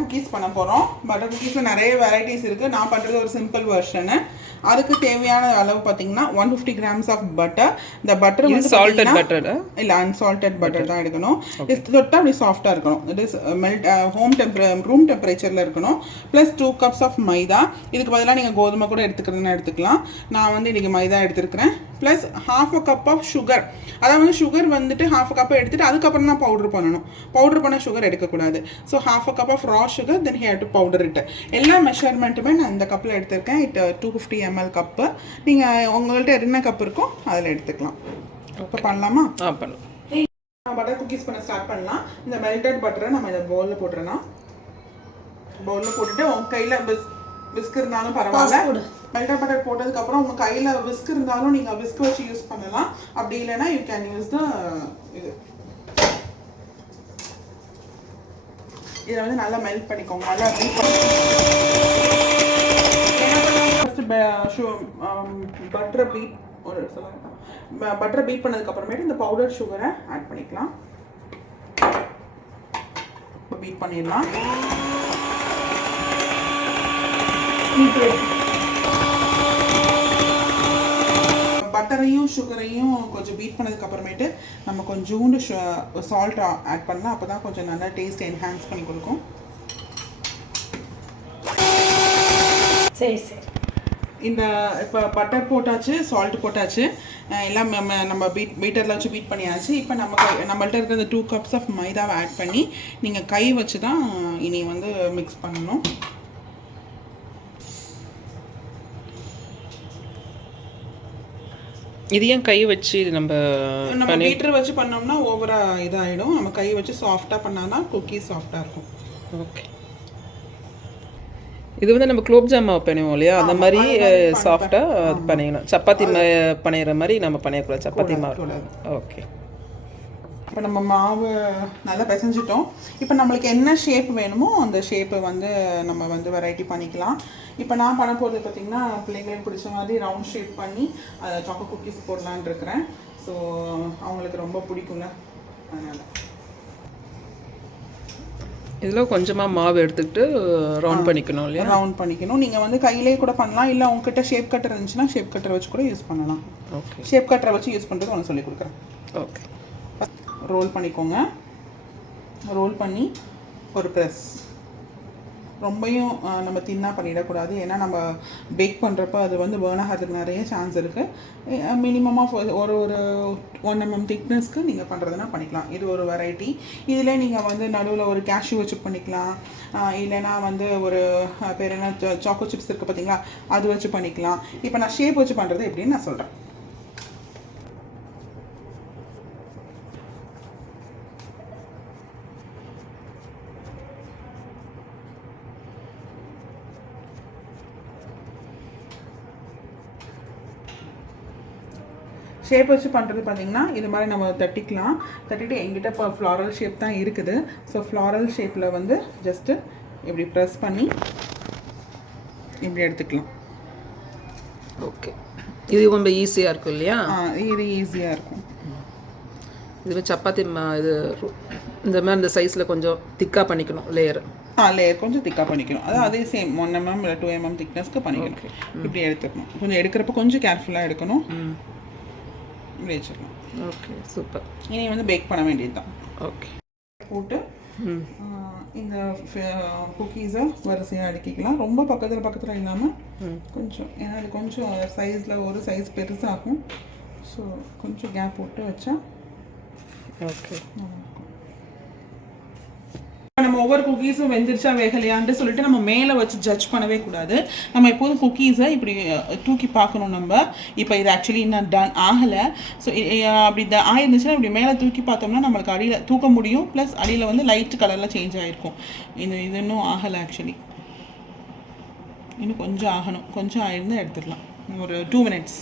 Cookies பண்ண போகிறோம். Butter குக்கீஸில் நிறைய வெரைட்டிஸ் இருக்குது. நான் பண்ணுறது ஒரு சிம்பிள் வெர்ஷனு. அதுக்கு தேவையான அளவு பார்த்தீங்கன்னா 150 grams ஆஃப் பட்டர். இந்த பட்டர் வந்து சால்டட் பட்டர் இல்லை, அன்சால்டட் பட்டர் தான் எடுக்கணும். இது தொட்டால் அப்படி சாஃப்டாக இருக்கணும். இட் இஸ் ரூம் டெம்பரேச்சரில் இருக்கணும். ப்ளஸ் 2 cups ஆஃப் மைதா. இதுக்கு பதிலாக நீங்கள் கோதுமை கூட எடுத்துக்கிறதுனா எடுத்துக்கலாம். நான் வந்து இன்றைக்கி மைதா எடுத்துருக்கிறேன். Plus 1/2 cup of sugar. அதாவது வந்து சுகர் வந்துட்டு 1/2 cup எடுத்துகிட்டு அதுக்கப்புறம் தான் பவுடர் பண்ணணும். பவுடர் பண்ண சுகர் எடுக்கக்கூடாது. So 1/2 cup of raw sugar, then ஹேர் டு பவுடர் இட்டு. எல்லா மெஷர்மெண்ட்டுமே நான் இந்த கப்பில் எடுத்திருக்கேன். 250 ml கப்பு. நீங்கள் உங்கள்கிட்ட என்ன கப் இருக்கோ அதில் எடுத்துக்கலாம். இப்போ பண்ணலாமா? பண்ணலாம். பட்டர் குக்கீஸ் பண்ண ஸ்டார்ட் பண்ணலாம். இந்த மெல்டட் பட்டரை நம்ம இந்த பவுலில் போட்டுறலாம். பவுலில் போட்டுட்டு உங்கள் கையில் விஸ்க் இருந்தாலும் பரவாயில்ல. மெல்டட் பட்டர் போட்டதுக்கப்புறம் உங்கள் கையில் விஸ்க் இருந்தாலும் நீங்கள் விஸ்க் வச்சு யூஸ் பண்ணலாம். அப்படி இல்லைன்னா யூ கேன் யூஸ் த இது. இதை வந்து நல்லா மெல்ட் பண்ணிக்கோங்க. நல்லா பட்டரை பீட் பட்டரை பீட் பண்ணதுக்கப்புறமேட்டு இந்த பவுடர் சுகரை ஆட் பண்ணிக்கலாம். இப்போ பீட் பண்ணிடலாம். பட்டரையும் சுகரையும் கொஞ்சம் பீட் பண்ணதுக்கப்புறமேட்டு நம்ம கொஞ்சோண்டு சால்ட் ஆட் பண்ணலாம். அப்போ தான் கொஞ்சம் நல்லா டேஸ்ட் என்ஹான்ஸ் பண்ணி கொடுக்கும். சரி சரி. இந்த இப்போ பட்டர் போட்டாச்சு, சால்ட் போட்டாச்சு, எல்லாம் நம்ம பீட்டரில் வச்சு பீட் பண்ணியாச்சு. இப்போ நம்மள்ட்ட இருக்கிற 2 cups ஆஃப் மைதாவை ஆட் பண்ணி நீங்கள் கை வச்சு தான் இனி வந்து மிக்ஸ் பண்ணணும். இது ஏன் கை வச்சு நம்ம பீட்டர் வச்சு பண்ணோம்னா ஓவராக இதாகிடும். நம்ம கை வச்சு சாஃப்டாக பண்ணால் தான் குக்கீ சாஃப்டாக இருக்கும். ஓகே. இது வந்து நம்ம குலோப் ஜாம் மாவு பண்ணுவோம் இல்லையா, அந்த மாதிரி சாஃப்டாக அது பண்ணிக்கணும். சப்பாத்தி பண்ணிடுற மாதிரி நம்ம பண்ணிடக்கூடாது, சப்பாத்தி மாவு. ஓகே. இப்போ நம்ம மாவு நல்லா பிசைஞ்சிட்டோம். இப்போ நம்மளுக்கு என்ன ஷேப் வேணுமோ அந்த ஷேப்பை வந்து நம்ம வந்து வெரைட்டி பண்ணிக்கலாம். இப்போ நான் பண்ண போகிறது பார்த்திங்கன்னா பிள்ளைங்களுக்கு பிடிச்ச மாதிரி ரவுண்ட் ஷேப் பண்ணி அதை சாக்கோ குக்கீஸ் போடலான்னு இருக்கிறேன். ஸோ அவங்களுக்கு ரொம்ப பிடிக்கும்ல, அதனால் இதில் கொஞ்சமாக மாவு எடுத்துக்கிட்டு ரவுண்ட் பண்ணிக்கணும் இல்லையா? ரவுண்ட் பண்ணிக்கணும். நீங்கள் வந்து கையிலே கூட பண்ணலாம், இல்லை உங்ககிட்ட ஷேப் கட்டர் இருந்துச்சுன்னா ஷேப் கட்டரை வச்சு கூட யூஸ் பண்ணலாம். ஓகே. ஷேப் கட்டரை வச்சு யூஸ் பண்ணுறது ஒன்று சொல்லி கொடுக்குறேன். ஓகே. ரோல் பண்ணிக்கோங்க. ரோல் பண்ணி ஒரு ப்ரெஸ். ரொம்பையும் நம்ம தின்னாக பண்ணிடக்கூடாது, ஏன்னா நம்ம பேக் பண்ணுறப்ப அது வந்து பேர்ன் ஆகிறதுக்கு நிறைய சான்ஸ் இருக்குது. மினிமமாக ஒரு 1 mm திக்னஸ்க்கு நீங்கள் பண்ணுறதுனா பண்ணிக்கலாம். இது ஒரு வெரைட்டி. இதில் நீங்கள் வந்து நடுவில் ஒரு கேஷ்யூ வச்சு பண்ணிக்கலாம், இல்லைனா வந்து ஒரு பேர் என்ன சாக்கோ சிப்ஸ் இருக்குது பார்த்தீங்களா, அது வச்சு பண்ணிக்கலாம். இப்போ நான் ஷேப் வச்சு பண்ணுறது எப்படின்னு நான் சொல்கிறேன். ஷேப் வச்சு பண்ணுறது பார்த்திங்கன்னா இது மாதிரி நம்ம தட்டிக்கலாம். தட்டிட்டு எங்கிட்ட இப்போ ஃப்ளாரல் ஷேப் தான் இருக்குது. ஸோ ஃப்ளாரல் ஷேப்பில் வந்து ஜஸ்ட்டு இப்படி ப்ரெஸ் பண்ணி இப்படி எடுத்துக்கலாம். ஓகே. இது ரொம்ப ஈஸியாக இருக்கும் இல்லையா? இது ஈஸியாக இருக்கும். இதுவே சப்பாத்தி இது இந்த மாதிரி இந்த சைஸில் கொஞ்சம் திக்காக பண்ணிக்கணும் லேயர். லேயர் கொஞ்சம் திக்காக பண்ணிக்கணும். அதாவது அதே சேம் 1 mm இல்லை 2 mm திக்னஸ்க்கு பண்ணிக்கணும். இப்படி எடுத்துக்கணும். கொஞ்சம் எடுக்கிறப்ப கொஞ்சம் கேர்ஃபுல்லாக எடுக்கணும். இப்படி வச்சிடலாம். Okay, super. இனி வந்து பேக் பண்ண வேண்டியது தான். ஓகே. போட்டு இந்த குக்கீஸை வரிசையாக அடுக்கிக்கலாம். ரொம்ப பக்கத்தில் இல்லாமல் கொஞ்சம், ஏன்னா அது கொஞ்சம் சைஸில் ஒரு சைஸ் பெருசாகும். ஸோ கொஞ்சம் கேப் போட்டு வச்சா ஓகே. நம்ம ஒவ்வொரு குக்கீஸும் வெந்துருச்சா வேகலையான்ட்டு சொல்லிட்டு நம்ம மேலே வச்சு ஜட்ஜ் பண்ணவே கூடாது. நம்ம எப்போதும் குக்கீஸை இப்படி தூக்கி பார்க்கணும். நம்ம இப்போ இது ஆக்சுவலி இன்னும் டன் ஆகலை. ஸோ அப்படி ஆயிருந்துச்சுன்னா இப்படி மேலே தூக்கி பார்த்தோம்னா நம்மளுக்கு அடியில் தூக்க முடியும். ப்ளஸ் அடியில் வந்து லைட் கலரில் சேஞ்ச் ஆகிருக்கும். இது இன்னும் ஆகலை. ஆக்சுவலி இன்னும் கொஞ்சம் ஆகணும். கொஞ்சம் ஆயிருந்து எடுத்துடலாம். ஒரு 2 minutes.